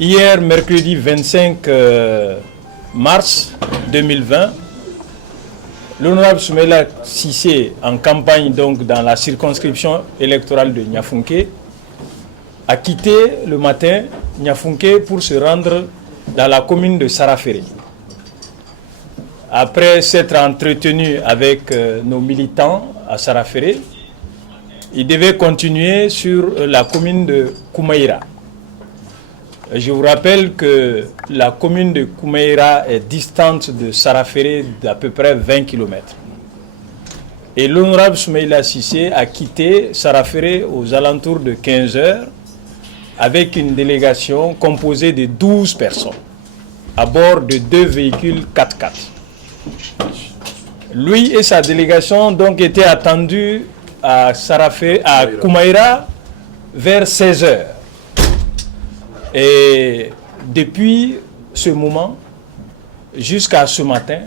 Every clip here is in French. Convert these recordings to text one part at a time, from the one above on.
Hier, mercredi 25 mars 2020, l'honorable Soumaïla Cissé, en campagne donc dans la circonscription électorale de Niafunké, a quitté le matin Niafunké pour se rendre dans la commune de Saraféré. Après s'être entretenu avec nos militants à Saraféré, il devait continuer sur la commune de Koumaïra. Je vous rappelle que la commune de Koumaïra est distante de Saraféré d'à peu près 20 km. Et l'honorable Soumaïla Cissé a quitté Saraféré aux alentours de 15 heures avec une délégation composée de 12 personnes à bord de 2 véhicules 4x4. Lui et sa délégation donc étaient attendus à Koumaïra vers 16 heures. Et depuis ce moment jusqu'à ce matin,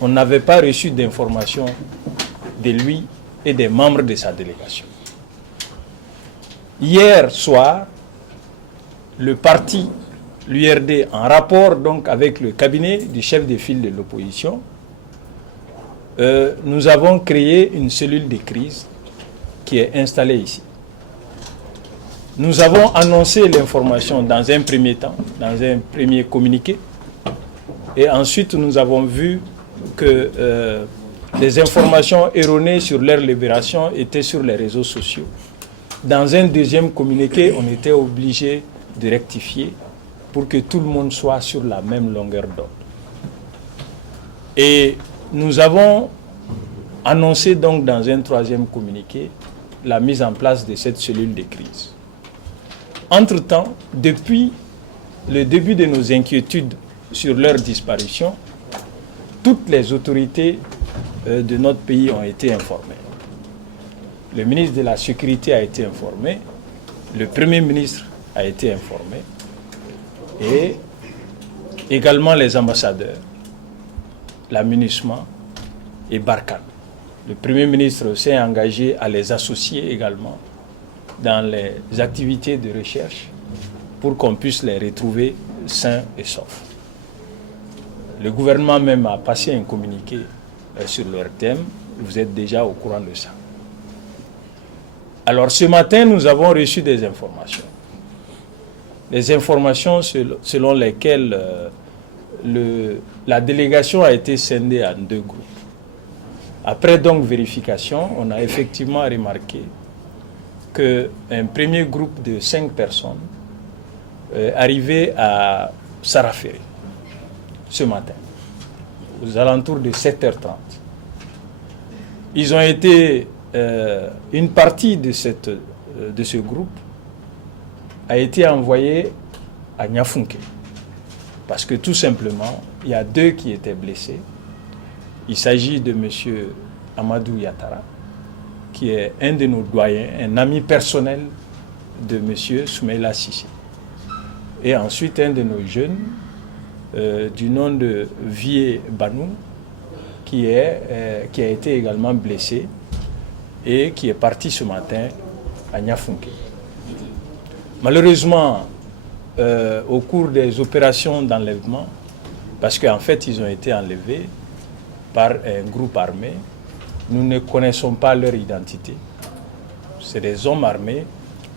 on n'avait pas reçu d'informations de lui et des membres de sa délégation. Hier soir, le parti, l'URD, en rapport donc avec le cabinet du chef de file de l'opposition, nous avons créé une cellule de crise qui est installée ici. Nous avons annoncé l'information dans un premier temps, dans un premier communiqué, et ensuite nous avons vu que les informations erronées sur leur libération étaient sur les réseaux sociaux. Dans un deuxième communiqué, on était obligé de rectifier pour que tout le monde soit sur la même longueur d'onde. Et nous avons annoncé donc dans un troisième communiqué la mise en place de cette cellule de crise. Entre-temps, depuis le début de nos inquiétudes sur leur disparition, toutes les autorités de notre pays ont été informées. Le ministre de la Sécurité a été informé, le Premier ministre a été informé, et également les ambassadeurs, la MINUSMA et Barkhane. Le Premier ministre s'est engagé à les associer également dans les activités de recherche pour qu'on puisse les retrouver sains et saufs. Le gouvernement même a passé un communiqué sur leur thème, vous êtes déjà au courant de ça. Alors ce matin, nous avons reçu des informations. Les informations selon lesquelles la délégation a été scindée en 2 groupes. Après donc vérification, on a effectivement remarqué qu'un premier groupe de 5 personnes arrivait à Saraféré ce matin, aux alentours de 7h30. Ils ont été, une partie de ce groupe a été envoyée à Niafunké, parce que tout simplement, il y a 2 qui étaient blessés. Il s'agit de M. Amadou Yatara, qui est un de nos doyens, un ami personnel de M. Soumaïla Cissé. Et ensuite, un de nos jeunes, du nom de Vie Banou, qui a été également blessé et qui est parti ce matin à Niafunké. Malheureusement, au cours des opérations d'enlèvement, parce qu'en fait, ils ont été enlevés par un groupe armé, nous ne connaissons pas leur identité. C'est des hommes armés,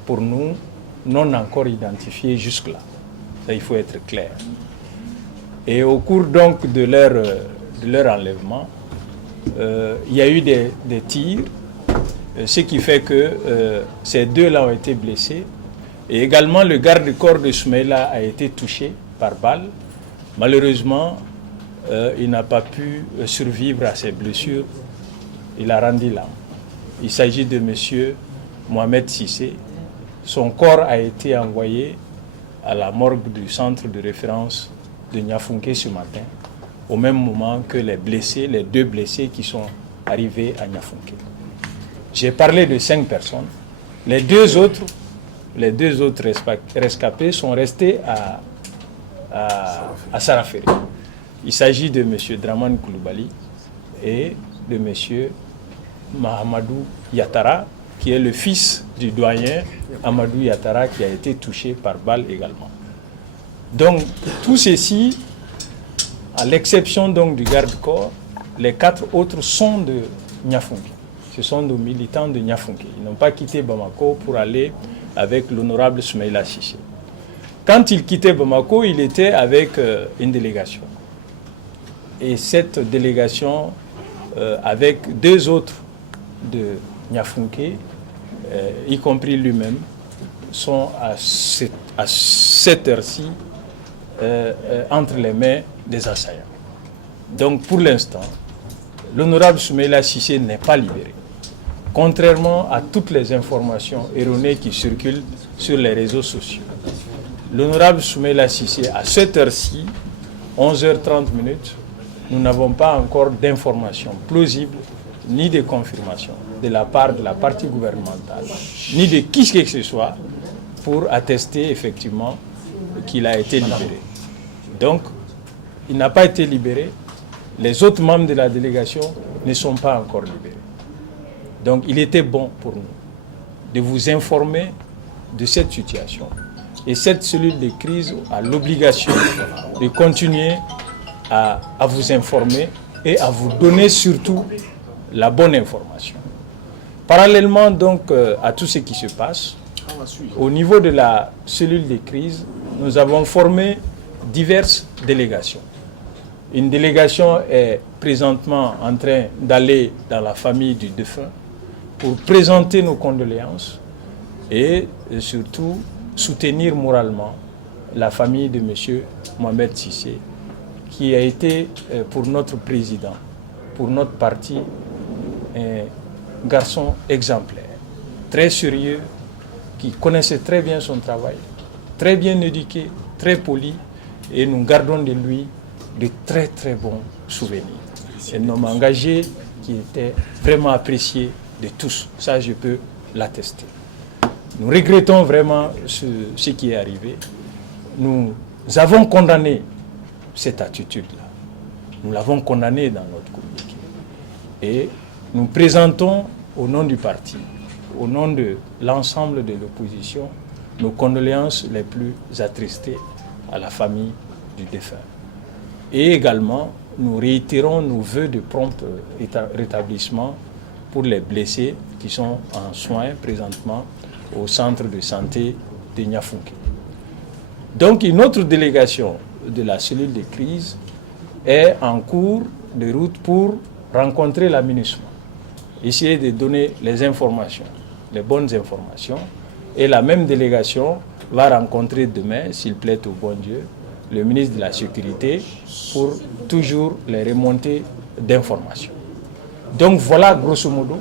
pour nous, non encore identifiés jusque-là. Ça, il faut être clair. Et au cours donc de leur enlèvement, il y a eu des tirs, ce qui fait que ces 2-là ont été blessés. Et également, le garde-corps de Soumaïla a été touché par balle. Malheureusement, il n'a pas pu survivre à ses blessures. Il a rendu l'âme. Il s'agit de M. Mohamed Cissé. Son corps a été envoyé à la morgue du centre de référence de Niafunké ce matin, au même moment que les 2 blessés qui sont arrivés à Niafunké. J'ai parlé de 5 personnes. Les 2 autres les 2 autres rescapés sont restés à Saraferi. Il s'agit de M. Draman Koulibaly et de M. Mahamadou Yattara, qui est le fils du doyen Amadou Yattara, qui a été touché par balle également. Donc, tout ceci, à l'exception donc du garde-corps, les 4 autres sont de Niafunké. Ce sont nos militants de Niafunké. Ils n'ont pas quitté Bamako pour aller avec l'honorable Soumaïla Cissé. Quand il quittait Bamako, il était avec une délégation. Et cette délégation, avec 2 autres de Niafunké, y compris lui-même, sont à cette heure-ci entre les mains des assaillants. Donc pour l'instant, l'honorable Soumaïla Cissé n'est pas libéré. Contrairement à toutes les informations erronées qui circulent sur les réseaux sociaux. L'honorable Soumaïla Cissé, à cette heure-ci, 11h30, nous n'avons pas encore d'informations plausibles ni de confirmation de la part de la partie gouvernementale, ni de qui que ce soit pour attester effectivement qu'il a été libéré. Donc, il n'a pas été libéré. Les autres membres de la délégation ne sont pas encore libérés. Donc, il était bon pour nous de vous informer de cette situation. Et cette cellule de crise a l'obligation de continuer à vous informer et à vous donner surtout la bonne information. Parallèlement donc à tout ce qui se passe, au niveau de la cellule de crise, nous avons formé diverses délégations. Une délégation est présentement en train d'aller dans la famille du défunt pour présenter nos condoléances et surtout soutenir moralement la famille de M. Mohamed Cissé, qui a été pour notre président, pour notre parti, un garçon exemplaire, très sérieux, qui connaissait très bien son travail, très bien éduqué, très poli, et nous gardons de lui de très très bons souvenirs. Un homme engagé qui était vraiment apprécié de tous, ça je peux l'attester. Nous regrettons vraiment ce qui est arrivé. Nous avons condamné cette attitude-là. Nous l'avons condamné dans notre communiqué. Et nous présentons au nom du parti, au nom de l'ensemble de l'opposition, nos condoléances les plus attristées à la famille du défunt. Et également, nous réitérons nos vœux de prompt rétablissement pour les blessés qui sont en soins présentement au centre de santé de Niafunké. Donc une autre délégation de la cellule de crise est en cours de route pour rencontrer la MINUSMA, essayer de donner les informations, les bonnes informations, et la même délégation va rencontrer demain, s'il plaît au bon Dieu, le ministre de la Sécurité pour toujours les remontées d'informations. Donc voilà grosso modo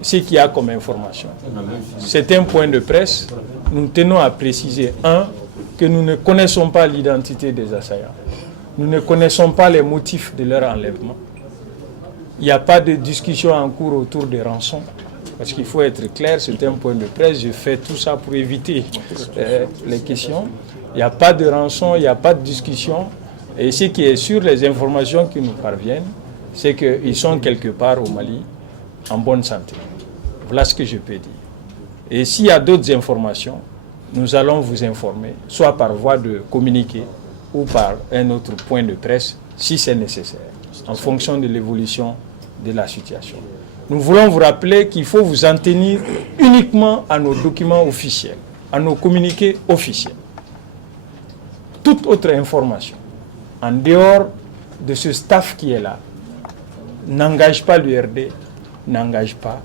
ce qu'il y a comme information. C'est un point de presse. Nous tenons à préciser, que nous ne connaissons pas l'identité des assaillants. Nous ne connaissons pas les motifs de leur enlèvement. Il n'y a pas de discussion en cours autour des rançons. Parce qu'il faut être clair, c'est un point de presse. Je fais tout ça pour éviter les questions. Il n'y a pas de rançon, il n'y a pas de discussion. Et ce qui est sûr, les informations qui nous parviennent, c'est qu'ils sont quelque part au Mali en bonne santé. Voilà ce que je peux dire. Et s'il y a d'autres informations, nous allons vous informer, soit par voie de communiqué ou par un autre point de presse, si c'est nécessaire, en fonction de l'évolution de la situation. Nous voulons vous rappeler qu'il faut vous en tenir uniquement à nos documents officiels, à nos communiqués officiels. Toute autre information, en dehors de ce staff qui est là, n'engage pas l'URD, n'engage pas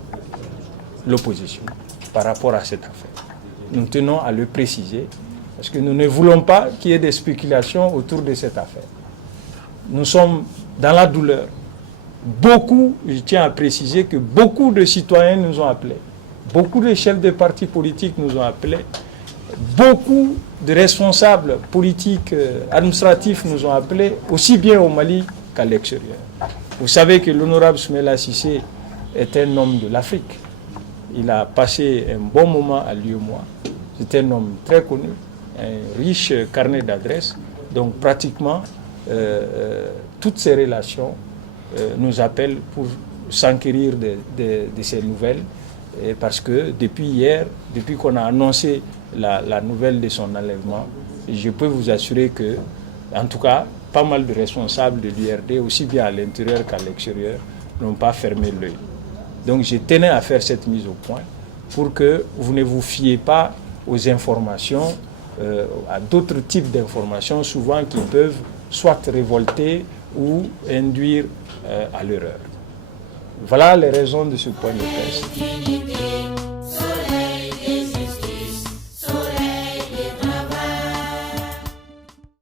l'opposition par rapport à cette affaire. Nous tenons à le préciser parce que nous ne voulons pas qu'il y ait des spéculations autour de cette affaire. Nous sommes dans la douleur. Beaucoup, je tiens à préciser que beaucoup de citoyens nous ont appelés, beaucoup de chefs de partis politiques nous ont appelés, beaucoup de responsables politiques, administratifs nous ont appelés, aussi bien au Mali qu'à l'extérieur. Vous savez que l'honorable Soumaïla Cissé est un homme de l'Afrique. Il a passé un bon moment à l'UEMOA. C'est un homme très connu, un riche carnet d'adresses. Donc pratiquement, toutes ces relations nous appellent pour s'enquérir de ces nouvelles. Parce que depuis hier, depuis qu'on a annoncé la nouvelle de son enlèvement, je peux vous assurer que, en tout cas, pas mal de responsables de l'URD, aussi bien à l'intérieur qu'à l'extérieur, n'ont pas fermé l'œil. Donc je tenais à faire cette mise au point pour que vous ne vous fiez pas aux informations, à d'autres types d'informations, souvent qui peuvent soit révolter ou induire à l'erreur. Voilà les raisons de ce point de presse.